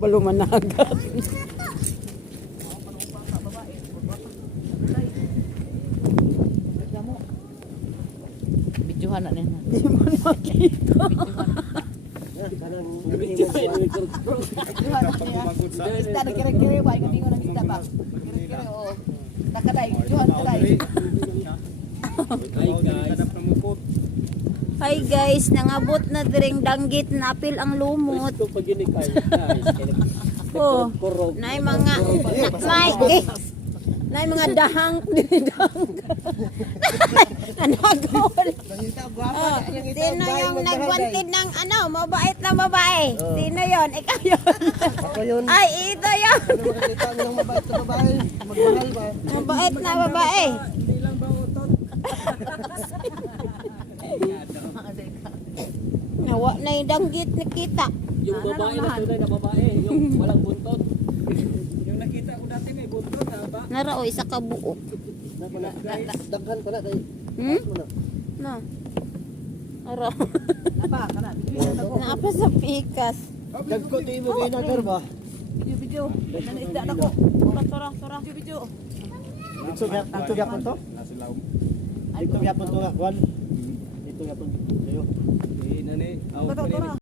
Balumanagan. Bidyuhan na nila. Di mo makita. Isda na kira-kira ba? Ikaw ng isda ba? Kira-kira o. Nakaday. Bidyuhan kaday. Hi guys, nangabot na diring danggit napil ang lumot. Oh, nay mga nay mga dahang anagol. Sino yung nagwanted ng ano, mabait na babae? Sino yon? Ikaw yon. Ako yun. Ay, ito yon. Ano makakita mo ng mabait na babae? Magmahal ba? Mabait na babae. Nawa na yung danggit nakita. Yung babae na tunay na babae, yung walang buntot. Yung nakita ko dati may buntot, ba? Narao isa ka buo. Daghan pala tayo. Na. Araw. Napa, kana. Naapa sa pikas. Dagko tayo mo kayo nagar ba? Video. Nana isda na ko. Tora. Video. Dito gyapon to? Dito gyapon to nga. Dito gyapon. Tayo. Nani, Tora.